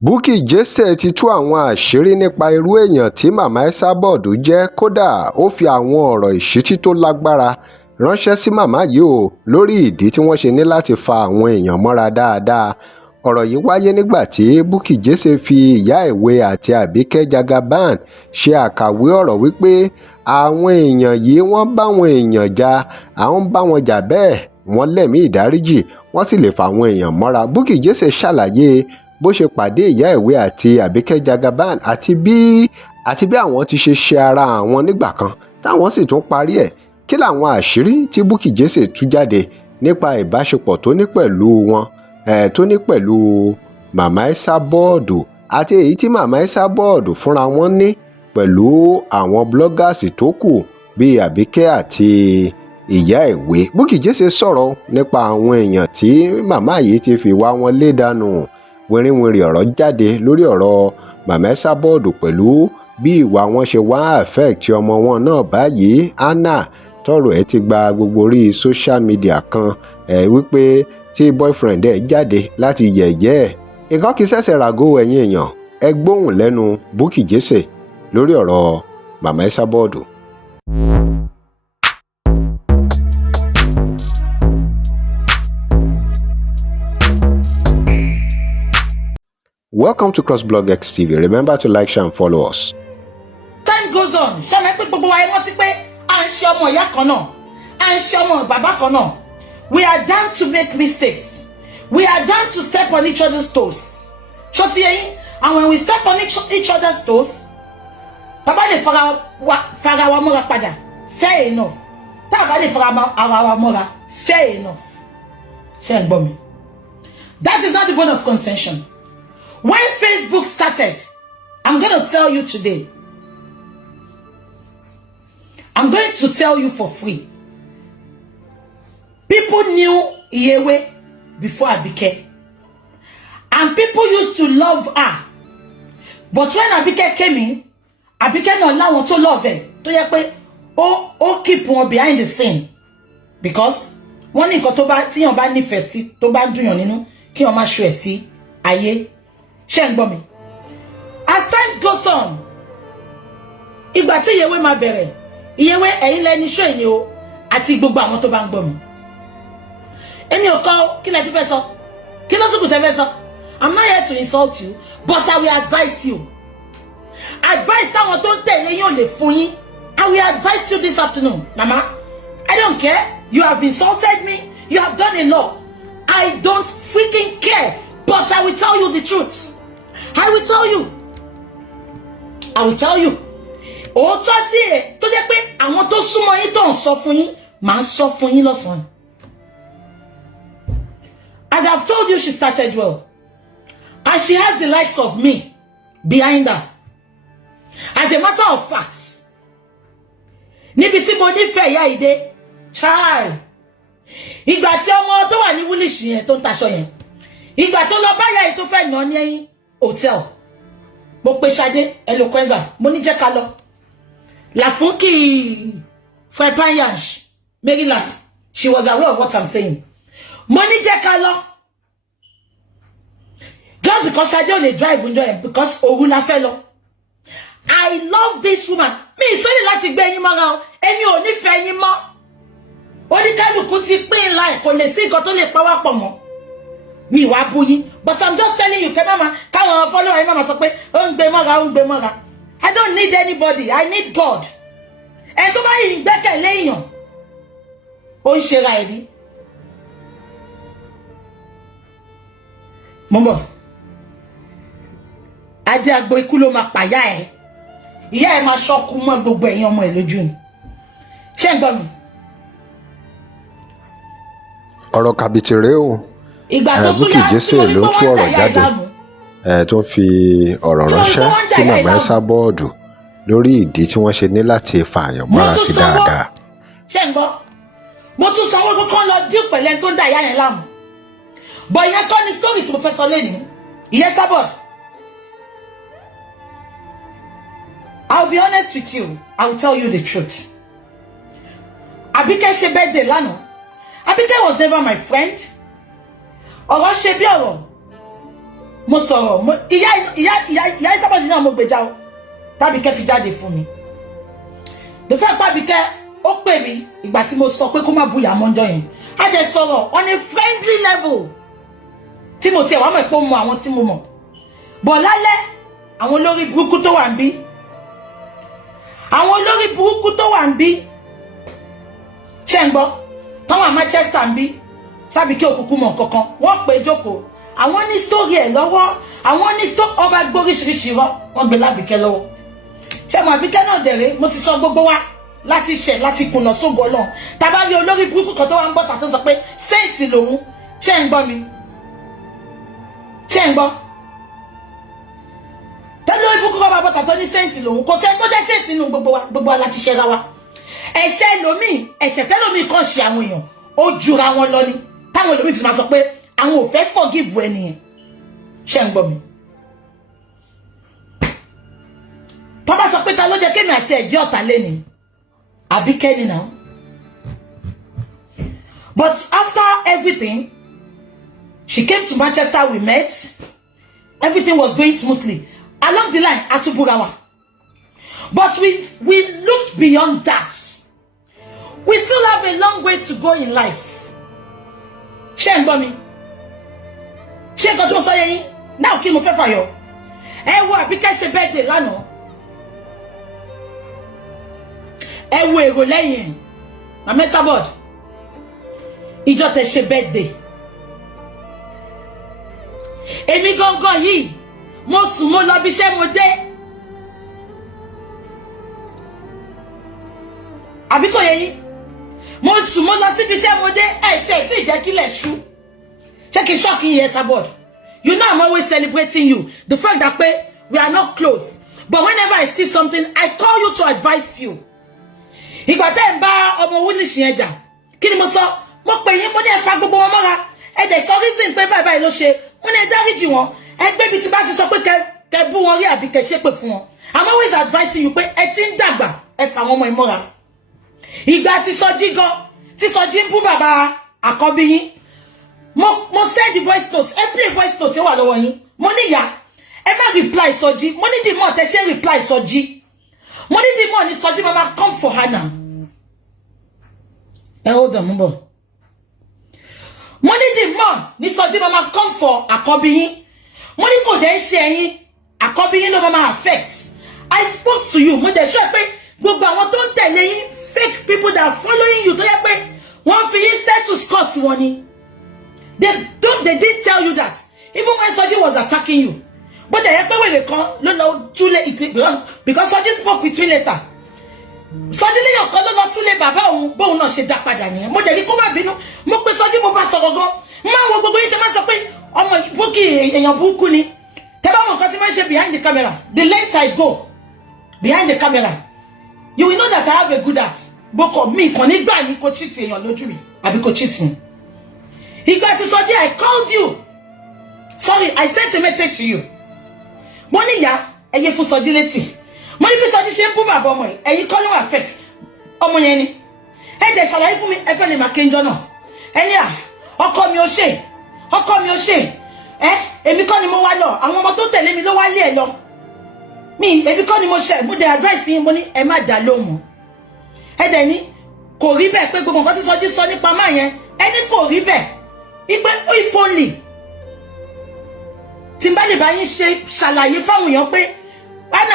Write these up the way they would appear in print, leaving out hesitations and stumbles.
Bukky Jesse ti tú àwọn àṣírí nípa irú èèyàn tí Mama Esabod jẹ́, kódà ó fi àwọn ọ̀rọ̀ ìṣítí tó lágbára ránṣẹ́ sí màmá yìí o lórí ìdí tí wọ́n ṣe ní láti fa àwọn èèyàn mọ́ra dáadáa. Ọ̀rọ̀ yìí wáyé nígbà tí Bukky Jesse fi ìyá ìwé àti Àbíkẹ́ Jagaban ṣe àkàwé ọ̀rọ̀ wípé àwọn èèyàn yìí wọ́n bá àwọn èèyàn jà, àwọn bá wọn jà bẹ́ẹ̀ wọ́n lẹ́mìí ìdáríjì wọ́n sì lè fa àwọn èèyàn mọ́ra. Bukky Jesse ṣàlàyé bó ṣe pàdé ìyá ìwé àti Àbíkẹ́ Jagaban àti bí àwọn ti ṣe ara àwọn nígbà kan táwọn sì tún parí ẹ̀. Kí làwọn àṣírí tí Bukky Jesse tú jáde nípa ìbáṣepọ̀ tó ní pẹ̀lú wọn tó ní pẹ̀lú Mama Esabod àti èyí tí Mama Esabod fúnra wọn ní pẹ̀lú àwọn bloggers tó kù bíi Àbíkẹ́ àti ìyá ìwé. Bukky Jesse sọ̀rọ̀ nípa àwọn èèyàn tí màmá yìí ti fi wá wọn lé dànù. Wìrìwìrì ọ̀rọ̀ jáde lórí ọ̀rọ̀ Mama Esabod pẹ̀lú bí ìwà wọn ṣe wá affect ọmọ wọn náà báyìí, Hannah, tọrọ ẹ̀ ti gba gbogbo orí social media kan wípé tí boyfriend ẹ̀ jáde láti yẹ̀yẹ́ ẹ̀. Nǹkan kì í ṣẹ̀ṣẹ̀ ràgó ẹ̀yin èèyàn, ẹ gbóhùn lẹ́nu Bukky Jesse lórí ọ̀rọ̀ Mama Esabod. Welcome to CrossBlog X TV. Remember to like, share and follow us. Time goes on. Ṣé mo pé gbogbo wa wọ́n ti pé à ń ṣe ọmọ ìyá kan náà, à ń ṣe ọmọ bàbá kan náà. We are down to make mistakes. We are down to step on each other's toes. Ṣó ti yé yín? And when we step on each other's toes, bàbá lè fara wa mọ́ra padà. Fair enough. Tá bàbá lè fara ara wa mọ́ra. Fair enough. Ṣé ń gbọ́ mi? That is not the bone of contention. When Facebook started, I'm going to tell you today. I'm going to tell you for free. People knew Iyewe before Abike. And people used to love her. But when Abike came in, Abike no allow one to love her. To yẹ pé ó keep one behind the scene. Because wọ́n ní nǹkan tó bá tí yàn bá nífẹ̀ẹ́ sí tó bá dùn yàn nínú kí wọ́n má show ẹ̀ sí ayé. Ṣé ń gbọ́ mi? As times goes on, ìgbà tí Iyewe máa bẹ̀rẹ̀, Iyewe ẹ̀yin lẹni show ẹ̀yin o àti gbogbo àwọn tó bá ń gbọ́ mi. Èmi ò kọ́ kí lẹ ti fẹ́ sọ. Kí ló tún kù tẹ́ fẹ́ sọ? I'm not here to insult you, but I will advise you. Advice táwọn tó ń tẹ̀lé yín ò lè fún yín. I will advise you this afternoon, Mama. I don't care. You have insulted me. You have done a lot. I don't freaking care. But I will tell you the truth. I will tell you. I will tell you. Òótọ́ tí tó jẹ́ pé àwọn tó súnmọ́ yín tó ń sọ fún yín, màá sọ fún yín lọ́sàn-án. As I've told you, she started well. And she has the likes of me behind her. As a matter of fact, níbi tí mo nífẹ̀ẹ́ ìyá ìdè, child. Ìgbà tí ọmọ tó wà ní Woolwich yẹn tó ń taṣọ yẹn. Ìgbà tó lọ báyà yìí tó fẹ́ nà ní ẹ̀yìn hotel. Mo pe Ṣadé Eloquenza, mo ní jẹ́ ká lọ. Lafunki Frepanyansh, Maryland. She was aware of what I'm saying. Mo ní jẹ́ ká lọ. Just because Ṣadé ò lè drive enjoy it because òru la fẹ́ lọ. I love this woman. Mi ìsọ́lẹ̀ láti gbé yín mọ́ra o. Èmi ò nífẹ̀ẹ́ yín mọ́. Oníkálùkù ti pín in line kò lè sí nǹkan tó lè pa wá pọ̀ mọ́. Mi wá bú yín, but I'm just telling you, mama, káwọn follower yín mama sọ pé ó ń gbé mọ́ra. I don't need anybody. I need God. Ẹni tó bá yìí gbẹ́kẹ̀lé èèyàn, ó ń ṣe ra ẹ̀rí. Mo mọ̀, adé agbo ikú ló máa pàyà ẹ̀. Ìyá ẹ̀ máa ṣọ́kú mọ́ gbogbo ẹ̀yin ọmọ ẹ̀ lójú ni. Ṣé ń gbọ́ mi? Ọ̀rọ̀ kàbìtì rèé o. Bukky Jesse ló ń tú ọ̀rọ̀ jáde tó ń fi ọ̀rọ̀ ránṣẹ́ sí Mama Esabod lórí ìdí tí wọ́n ṣe ní láti fa àyàn mọ́ra sí dáadáa. Ṣé ń gbọ́? Mo tún sanwó pé kán lọ dín pẹ̀lẹ́ tó ń da ìyá yẹn láàmú. Bọ̀ ìyẹn kọ́ ni story tí mo fẹ́ sọ lẹ́nu. Ìyá Esabod. I'll be honest with you. I will tell you the truth. Abike ṣe birthday lánàá. Abike was never my friend. Ọ̀rọ̀ ṣe bí ọ̀rọ̀. mo sọ̀rọ̀ ìyá Esabod náà mo gbèjà o tàbíkẹ́ fi jáde fún mi. The fact Àbíkẹ́ ó pè mí ìgbà tí mo sọ pé kó má búyà mọ́jọ́ yẹn a jẹ́ sọ̀rọ̀ on a friendly level tí mo tiẹ̀ wá mọ̀ pé ó mọ àwọn tí mo mọ̀ bọ̀ lálẹ́ àwọn olórí burúkú tó wà ń bí ṣé ń gbọ́ táwọn Manchester ń bí Àbíkẹ́ òkùnkùn mọ̀ kankan wọ́n pè jókòó àwọn ní story ẹ̀ lọ́wọ́ àwọn ní story ọba gbóríṣiríṣi rọ wọ́n gbé l'Àbíkẹ́ lọ́wọ́ ṣé mo Àbíkẹ́ náà dẹ̀rẹ́ mo ti sọ gbogbo wa láti ṣẹ̀ láti kùnà sógo Ọlọ́run tàbá rí olórí burúkú kan tó wá ń bọ̀ tàbí sọ pé saint lòun ṣé ń gbọ́ mi ṣé ń gbọ́ tẹ́lẹ̀ olórí burúkú kan bá bọ̀ tàbí ní saint lòun kò sẹ́ni tó jẹ́ saint nínú gbogbo wa láti ṣẹ́ra wa ẹ̀ṣẹ̀ lómi ẹ̀ṣẹ̀ tẹ́lómi kan ṣe àwọn èèyàn ó jura wọn lọ ni táwọn olómi fi máa sọ pé àwọn ò fẹ́ forgive ẹnìyẹn ṣé ń gbọ́ mi tó bá sọ pé ta ló jẹ́ kémi àti ẹ̀jẹ̀ ọ̀tá lẹ́ni Àbíkẹ́ ni now. But after everything, she came to Manchester, we met. Everything was going smoothly. Along the line, Atuburawa. But we looked beyond that. We still have a long way to go in life. Ṣé ń gbọ́ mi? Ṣé nǹkan tí mo sọ yé yín? Now kí mo fẹ́ fàyọ. Ẹ wo Àbíkẹ́ ṣe birthday lánàá. Ẹ wo èrò lẹ́yìn Mama Esabod ìjọ tẹ́ ṣe birthday èmi gangan yìí mo sùn mo lọ bí iṣẹ́ mo dé àbí kò yé yín mo sùn mo lọ síbi iṣẹ́ mo dé tí ìjẹ́ kílẹ̀ ṣú ṣé kí ṣọ́ọ̀kì yẹn Esabod you know I'm always celebrating you the fact that we are not close but whenever I see something I call you to advise you. Ìgbà tẹ́ ń bá ọmọ Woolish yẹn jà kí ni mo sọ mo pè yín mo ní ẹ fa gbogbo wọn mọ́ra ẹ dẹ̀ sọ reason pé báyìí ló ṣe mo ní ẹ dáríjì wọn ẹ gbé ibi tí bá ti sọ pé kẹ bú wọn rí àbí kẹ ṣépè fún wọn I'm always advising you pé ẹ ti ń dàgbà ẹ fà wọn ọmọ ìmọ́ra ìgbà tí Sọjí ń bú bàbá àkọ́bí yín mo send voice note ẹ play voice note wà lọ́wọ́ yín mo ní ìyá ẹ má reply Sọjí mo ní dìímọ̀ tẹ ṣe reply Sọjí mo ní the money Sọjí mama come for her now. Hold on, mumbo. Mo ní the money Sọjí mama come for àkọ́bí yín. Mo ní kò dẹ̀ ṣe yín àkọ́bí yín ló mama affect. I spoke to you. Mo dẹ̀ sọ pé gbogbo àwọn tó ń tẹ̀lé yín fake people that are following you tó yẹ pé wọ́n fi yín settle scores wọn ni. They did tell you that even when Sọjí was attacking you. But the yẹ pé wèrè kan ló lọ túlé because Sọjí spoke with me later. Sọjí léyàn kan ló lọ túlé bàbá òun bóun náà ṣe dá padà nìyẹn. Mo dẹ̀ ní kó má bínú. Mo pe Sọjí mo bá sọ̀rọ̀ gan. Máa wo gbogbo yín tẹ́ máa sọ pé ọmọ Bukky èèyàn burúkú ni. Tẹ́ bá mọ̀ nǹkan tí máa ń ṣe behind the camera. The length I go behind the camera. You will know that I have a good heart. Boko mi kàn nígbà ní kò cheat èèyàn lójú mi àbí kò cheat mi. Ìgbà tí Sọjí I called you. Sorry, I sent a message to you. Mo ní ìyá ẹyẹ fún Sọjí lésì mo ní bí Sọjí ṣe ń bú bàbá ọmọ yìí ẹ̀yin kọ́ ló affect ọmọ yẹn ni ẹ jẹ́ ṣàlàyé fún mi ẹ fẹ́ lè máa kéńjọ́ náà ẹni à ọkọ mi ò ṣe èmi kọ́ ni mo wá lọ àwọn ọmọ tó tẹ̀lé mi ló wá lé ẹ lọ èmi kọ́ ni mo ṣe mo dẹ̀ advice yín mo ní ẹ má dá lóhùn ẹ dẹ̀ ní kò rí bẹ́ẹ̀ pé gbogbo nǹkan tí Sọjí sọ nípa máa yẹn ẹni kò rí bẹ́ẹ̀ ìpè if only tí n bá lè bá yín ṣe ṣàlàyé fáwọn èèyàn pé bánà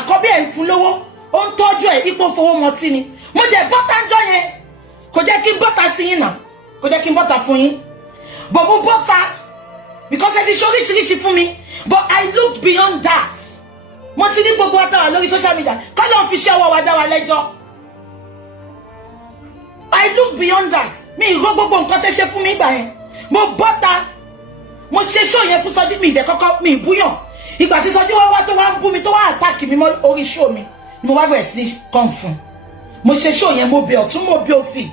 àkọ́bí ẹ̀ ń fún lówó ó ń tọ́jú ẹ̀ ipò fowó mọtí ni mo jẹ́ bọ́tà ń jọ yẹn kò jẹ́ kí n bọ́tà sí yín náà kò jẹ́ kí n bọ́tà fún yín but mo bọ́tà because ẹ ti ṣe oríṣiríṣi fún mi but I looked beyond that mo ti ní gbogbo àtàwà lórí social media kọ́lọ́ fi ṣe ọwọ́ wa dá wa lẹ́jọ́ I looked beyond that mi ìró gbogbo nǹkan tẹ́ ṣe fún mi gbà yẹn mo bọ́tà mo ṣe show yẹn fún Sọjí mi ìdẹ kọ́kọ́ mi ìbúyàn ìgbà tí Sọjí wá tó wá ń bú mi tó wá attack mi mọ́ orí show mi ni mo wá bẹ̀rẹ̀ sí ní kàn fún mo ṣe show yẹn mo bẹ ọ̀tún mo bẹ òsì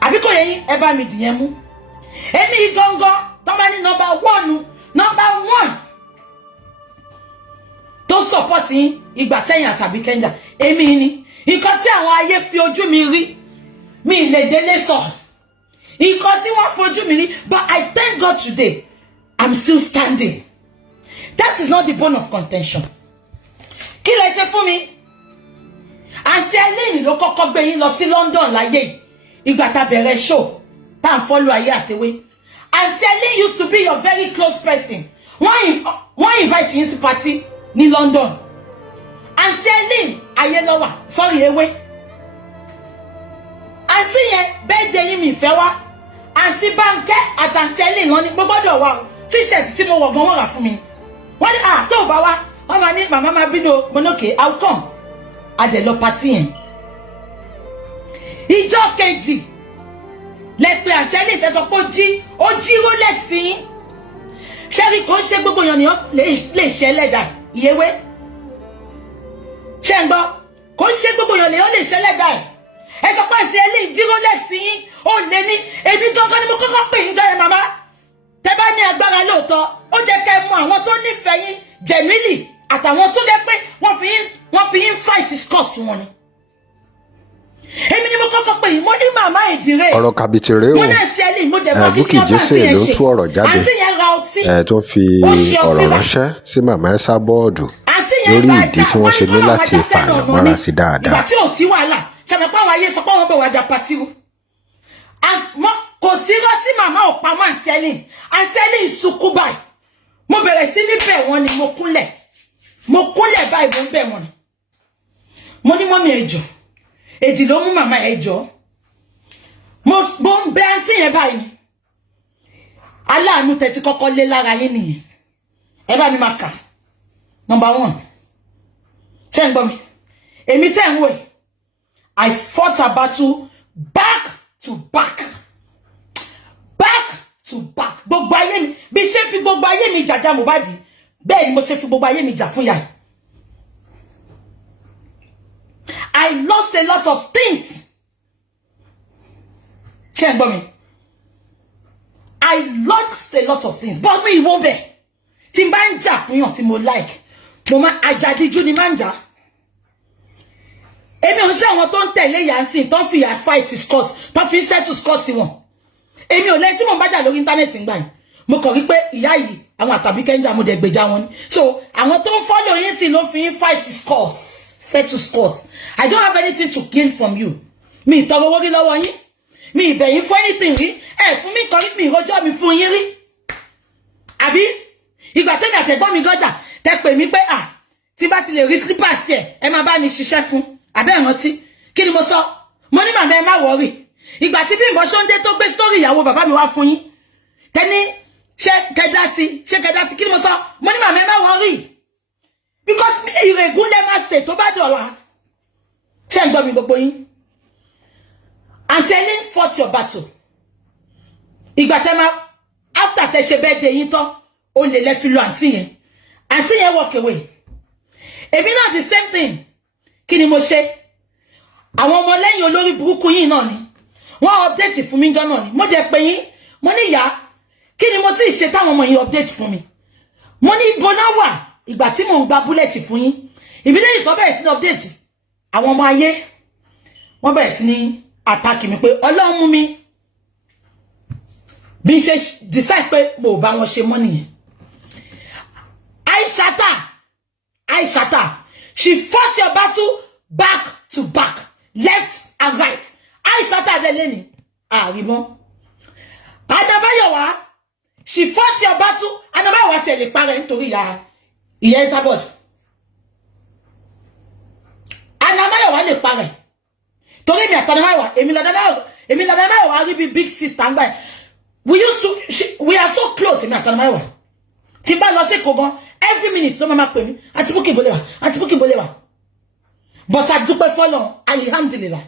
àbí kò yẹ yín ẹ bá mi dìyẹn mú èmi gangan tó bá ní number one tó support yín ìgbà tẹ́yìn àtàbí kẹ́ńjà èmi ni nǹkan tí àwọn ayé fi ojú mi rí mi lè délé sọ nǹkan tí wọ́n fojú mi rí but I thank God today I'm still standing. That is not the bone of contention. Kí lẹ ṣe fún mi? Aunty Eileen ló kọ́kọ́ gbé yín lọ sí London láyé. Ìgbà tá bẹ̀rẹ̀ show, tá ń follow Ayé Àtewé. Aunty Eileen used to be your very close person. Wọ́n invite yín sí party ní London. Aunty Eileen Ayélọ́wà, sorry Ewé. Aunty yẹn birthday yín mi fẹ́ wá. Aunty Banke àti Aunty Eileen wọ́n ní gbọ́dọ̀ wá t-shirt tí mo wọ̀ gan wọ́n rà fún mi. Wọ́n ní tó bá wá, wọ́n máa ní màmá máa bínú mo ní okay, I'll come. Adé lọ party yẹn. Ìjọ́ kejì lẹ pé Aunty Eileen tẹ́ sọ pé ó jí Rolex yín. Ṣẹ́rí kò ń ṣe gbogbo èèyàn ni lè ṣe ẹlẹ́dà Ìyewé. Ṣé ń gbọ́? Kò ń ṣe gbogbo èèyàn lè ṣe ẹlẹ́dà ẹ̀. Ẹ sọ pé Aunty Eileen jí Rolex yín ó lé ní èmi gangan ni mo kọ́kọ́ pè yín jọyẹ màmá. Tẹ́ bá ní agbára lóòótọ́ ó jẹ́ kẹ́ mọ àwọn tó nífẹ̀ẹ́ yín genuinely àtàwọn tó jẹ́ pé wọ́n fi yín fight scores wọn ni. Èmi ni mo kọ́kọ́ pè yín mo ní màmá Ìdírè. Ọ̀rọ̀ kàbìtì rèé o. Mo ní Aunty Eileen mo dẹ̀ bá kí Bukky Jesse ló ń tú ọ̀rọ̀ jáde. Àǹtí yẹn ra ọtí. Tó fi ọ̀rọ̀ ránṣẹ́ sí màmá Esabod lórí ìdí tí wọ́n ṣe ní láti fààyàn mọ́ra sí dáadáa. Ìgbà tí ò sí wàhálà ṣàmì pé àwọn ayé sọ pé wọ́n bẹ̀ wá da pàtí rú. Kò sí rọ́ tí màmá ò pa mọ́ Aunty Eileen. Aunty Eileen sunkún báyìí. Mo bẹ̀rẹ̀ sí ní bẹ̀ wọ́n ni mo kúnlẹ̀ báyìí mo ń bẹ̀ wọ́n ni. Mo ní mọ́mí ẹjọ́ èdì ló mú màmá ẹjọ́. Mo ń bẹ̀ àǹtí yẹn báyìí ni. Aláàánú tẹ́tí kọ́kọ́ lé lára yín nìyẹn. Ẹ bá mi máa kà. Number 1. Ṣé ń gbọ́ mi? Èmi tẹ́ ń wò yìí. I fought a battle back to back. Back to back. Gbogbo ayé mi. Bí ṣe fi gbogbo ayé mi jàjà Mohbad. Bẹ́ẹ̀ ni mo ṣe fi gbogbo ayé mi jà fún ìyá. I lost a lot of things. Ṣé ń gbọ́ mi? I lost a lot of things. But mi ìwọ bẹ̀. Tí n bá ń jà fún yàn tí mo like. Mo máa àjàdíjú ni máa ń jà. Èmi ò ń ṣe àwọn tó ń tẹ̀lé Yansin tó ń fi ìyà fight scores tó fi ń settle scores sí wọn. Èmi ò lẹ́yìn tí mo ń bá jà lórí íńtánẹ́ẹ̀tì ń gbà yìí. Mo kàn rí pé ìyá yìí àwọn àtàbí kẹ́ńjà mo dẹ̀ gbèjà wọn ni. So àwọn tó ń follow yín sí ló fi ń fight scores, settle scores. I don't have anything to gain from you. Mi ìtọrọ owó rí lọ́wọ́ yín. Mi ìbẹ̀yìn fún anything rí. Fún mi kan rí mi ìrọ́jọ́ mi fún yín rí. Àbí ìgbà tẹ́lẹ̀ àtẹ̀gbọ́n mi gọ́jà tẹ́ pè mí pé tí bá ti lè rí slippers ẹ máa bá mi ṣiṣẹ́ fún. Àbẹ́ ìrántí kí ni mo sọ? Mo ní màmá ẹ má worry. Ìgbà tí Bímbọ́ Ṣóńdé tó gbé story ìyàwó bàbá mi wá fún yín. Tẹ́ni ṣé kẹ́dá sí kí ni mo sọ? Mo ní màmá ẹ má worry. Because ìrègùn lẹ máa ṣe tó bá dọ̀la. Ṣé ń gbọ́ mi gbogbo yín? Aunty Eileen fought your battle. Ìgbà tẹ́ máa after tẹ́ ṣe birthday yín tán ó lè lẹ́ fi lo àǹtí yẹn. Àǹtí yẹn walk away. Èmi náà the same thing. Kí ni mo ṣe? Àwọn ọmọ lẹ́yìn olórí burúkú yín náà ni. Wọ́n update fún mi jọ́ náà ni. Mo jẹ́ pé yín. Mo ní ìyá. Kí ni mo ti ṣe táwọn ọmọ yín update fún mi? Mo ní ibo náà wà ìgbà tí mò ń gba bullet fún yín. Ìbílẹ̀ yìí tó bẹ̀rẹ̀ sí ní update. Àwọn ọmọ ayé wọ́n bẹ̀rẹ̀ sí ní attack mi pé Ọlọ́run mú mi. Bí n ṣe decide pé mo bá wọn ṣe mọ́ nìyẹn. Aishata. She fought your battle back to back, left and right. Aishata Adeleni. Rimo. Anabayowa. She fought your battle. Anabayowa tell the parent to Ìyá Esabod. Anabayowa le parent. Torí mi Anabayowa. Èmi l'Anabayowa rí bí big sister ngba. We are so close, èmi Anabayowa. Tí bá lọ sí Kogan, every minute no mama pè mí. Aunty Bukky Bolewa. But I dúpẹ́ f'Ọlọ́run, alhamdulillah.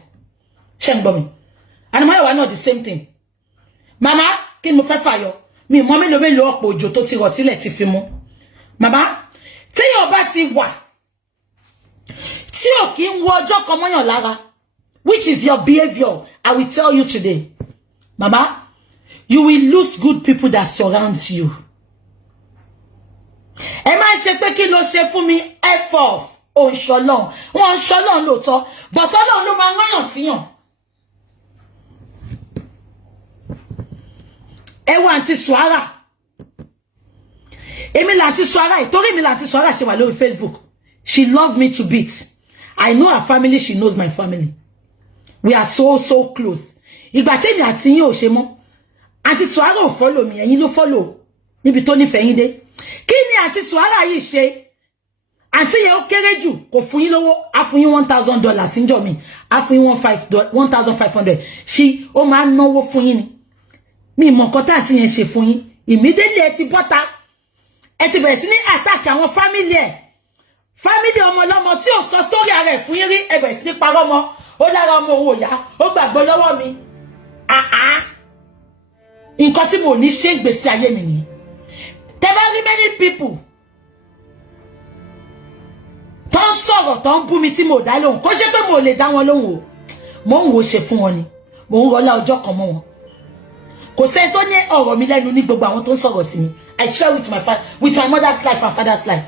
Ṣé ń gbọ́ mi? Anabayowa not the same thing. Mama, kí ni mo fẹ́ fàyọ? Mi mọ́ mélòó ọ̀pọ̀ òjò tó ti rọ̀ tílẹ̀ ti fi mú. Mama, tí yóò bá ti wà, tí ò kí ń wo ọjọ́ kan mọ́yàn lára, which is your behavior, I will tell you today. Mama, you will lose good people that surround you. Ẹ máa ṣe pé kí ló ṣe fún mi F4 o ń ṣọlọ́run. Wọ́n ń ṣọlọ́run lóòótọ́, but Ọlọ́run ló máa ń rán síyàn. Ẹ wo Aunty Suara. èmi láti sọ ara ìtorí mi láti sọ ara ṣe wà lórí Facebook. She loved me to bits. I know her family, she knows my family. We are so close. Ìgbà tèmi àti yín ò ṣe mọ́. Àǹtí Suara ò follow mi, ẹ̀yin ló follow. Níbi tó nífẹ̀ẹ́ yín dé. Kí ni àǹtí Suara yìí ṣe? Àǹtí yẹn ó kéré jù, kò fún yín lówó, á fún yín $1,000 níjọ́ mi. Á fún yín $1,500. Ṣí ó máa náwó fún yín ni. Mi mọ̀ nǹkan tá àǹtí yẹn ṣe fún yín. Immediately ẹ ti bọ́ta. Ẹ ti bẹ̀rẹ̀ sí ní attack àwọn family ẹ̀. Family ọmọ lọ́mọ tí ò sọ story ara ẹ̀ fún yín rí, ẹ bẹ̀rẹ̀ sí ní parọ́ mọ́. Ó lára ọmọ òun ò yá, ó gbàgbọ́ lọ́wọ́ mi. Nǹkan tí mo ní ṣe gbèsè ayé mi ni. There are many people tó ń sọ̀rọ̀ tó ń bú mi tí mo dá lóhùn. Kò ṣe pé mo lè dá wọn lóhùn o. Mo ń wo ṣe fún wọn ni. Mo ń rọlá ọjọ́ kan mọ́ wọn. Kò sẹ́ni tó ní ọ̀rọ̀ mi lẹ́nu ní gbogbo àwọn tó ń sọ̀rọ̀ sí mi. I swear with my mother's life and father's life.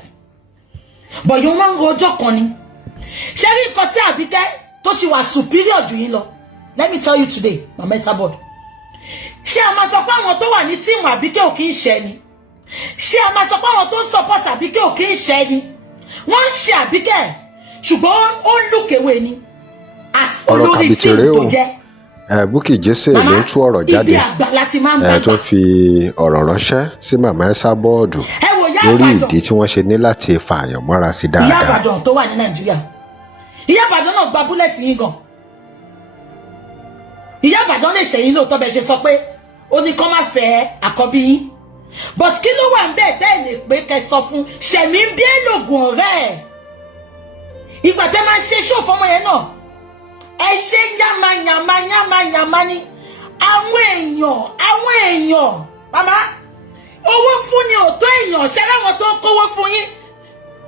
But you máa ń ro ọjọ́ kan ni. Ṣé rí nǹkan tí Àbíkẹ́ tó ṣì wà superior jù yín lọ? Let me tell you today, Mama Esabod. Ṣé a máa sọ pé àwọn tó wà ní tíìmù Àbíkẹ́ ò kí ń ṣe ni? Ṣé a máa sọ pé àwọn tó ń support Àbíkẹ́ ò kí ń ṣe ni? Wọ́n ń ṣe Àbíkẹ́ ṣùgbọ́n ó ń lùkèwé ni. Olórí tíìmù tó jẹ́. Bukky Jesse ló ń tú ọ̀rọ̀ jáde. Ibi àgbà láti máa ń bá. Tó fi ọ̀rọ̀ ránṣẹ́ sí Mama Esabod lórí ìdí tí wọ́n ṣe ní láti fààyàn mọ́ra sí dáadáa. Ìyá Ìbàdàn tó wà ní Nàìjíríà. Ìyá Ìbàdàn náà gba búlẹ̀tì yín gan. Ìyá Ìbàdàn lè ṣẹ̀yìn lóòótọ́ bẹ́ẹ̀ ṣe sọ pé ó ní kó má fẹ́ àkọ́bí yín. But kí ló wà ń bẹ́ẹ̀ tẹ́ ẹ̀ lè pé kẹ́ sọ fún Ṣẹ̀mí bí èlògùn ọ̀rẹ́ ẹ̀. Ìgbà tẹ́ máa ṣe ṣó fọmọ yẹn náà. Ẹ ṣe yàmàyàmà ni. Àwọn èèyàn, màmá, owó fún ni ò tó èèyàn, ṣe láwọn tó ń kówó fún yín.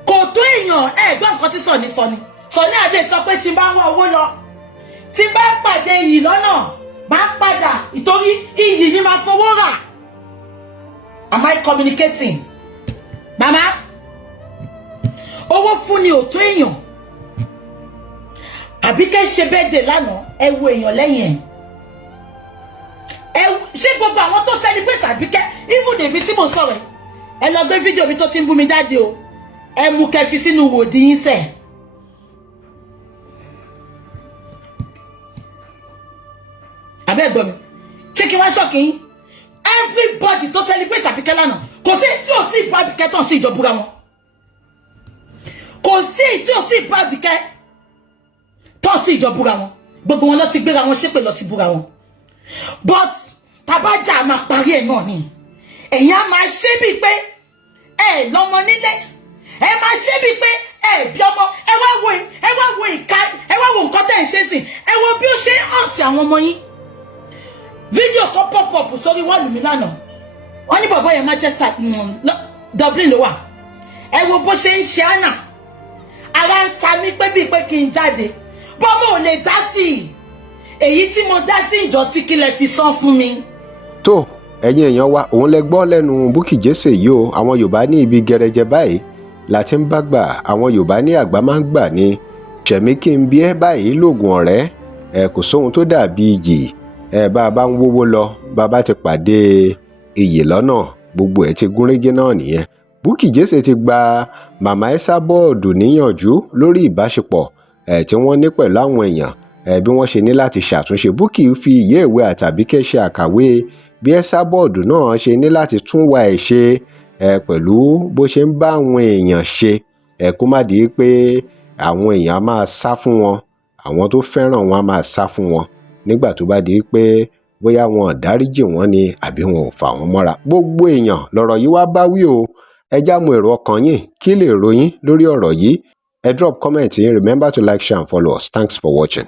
Kò tó èèyàn, ẹ gbọ́ nǹkan tí Sọ̀ní sọ ni. Sọ̀ní Adé sọ pé tí bá wá owó lọ, tí bá pàdé iyì lọ́nà, bá padà ìtorí iyì ni máa fowó rà. Am I communicating? Mama, owó fún ni ò tó èèyàn. Àbíkẹ́ ṣe birthday lánàá, ẹ wo èèyàn lẹ́yìn ẹ̀. Ṣé gbogbo àwọn tó celebrate Àbíkẹ́, even èmi tí mo sọ̀rọ̀ ẹ lọ gbé fídíò mi tó ti ń bú mi jáde o. Ẹ mú kẹfì sínú wòdì yín sẹ̀. Àbẹ́ gbọ́ mi, ṣé kí wá ṣọ́ọ̀kì yín? Everybody tó celebrate Àbíkẹ́ lánàá, kò sí tí ò tí ì bá Àbíkẹ́ tán tí ìjọ búra wọn. Kò sí tí ò tí ì bá Àbíkẹ́ tán tí ìjọ búra wọn. Gbogbo wọn lọ ti gbéra wọn ṣépè lọ ti búra wọn. But tabajà máa parí ẹ̀ náà ni. Ẹ̀yin á máa ṣe bíi pé ẹ lọ́mọ nílé. Ẹ máa ṣe bíi pé ẹ bí ọmọ. Ẹ wá wo ìka, ẹ wá wo nǹkan tẹ́ ẹ̀ ń ṣe sìn. Ẹ wo bí ó ṣe ń hàn tí àwọn ọmọ yín. Fídíò kan pop up sórí wọ́ọ̀lù mi lánàá. Wọ́n ní bàbá yẹn Manchester, Dublin ló wà. Ẹ wo bó ṣe ń ṣe àná. Ara ń ta mí pé bíi pé kí n jáde. Bọ́mọ ò lè dá sí i. Èyí tí mo dá sí ìjọsí kí lẹ fi san fún mi. Tó ẹ̀yin èèyàn wa, òun lẹ gbọ́ lẹ́nu Bukky Jesse yìí o. Àwọn Yorùbá ní ibi gẹrẹjẹ báyìí láti ń bá gbà. Àwọn Yorùbá ní àgbà máa ń gbà ní Ṣẹ̀mí kí n bí ẹ báyìí lóògùn ọ̀rẹ́. Kò sóhun tó dàbí iyì. Bá a bá ń wówó lọ, bá a bá ti pàdé iyì lọ́nà, gbogbo ẹ̀ ti gúnrégé náà nìyẹn. Bukky Jesse ti gba Mama Esabod níyànjú lórí ìbáṣepọ̀ tí wọ́n ní pẹ̀lú àwọn èèyàn, bí wọ́n ṣe ní láti ṣàtúnṣe. Bukky fi ìyé ìwé àtàbíkẹ́ ṣe àkàwé bí Esabod náà ṣe ní láti tún wà ẹ̀ ṣe pẹ̀lú bó ṣe ń bá àwọn èèyàn ṣe, kó má di pé àwọn èèyàn á máa sá fún wọn, àwọn tó fẹ́ràn wọn á máa sá fún wọn nígbà tó bá di pé bóyá wọn ò dáríjì wọn ni àbí wọn ò fà wọn mọ́ra. Gbogbo èèyàn lọ̀rọ̀ yìí wá bá wí o. Ẹ já mọ èrò ọkàn yín, kí lè ròyìn lórí ọ̀rọ̀ yìí. Ẹ drop comment yín. Remember to like, share and follow us. Thanks for watching.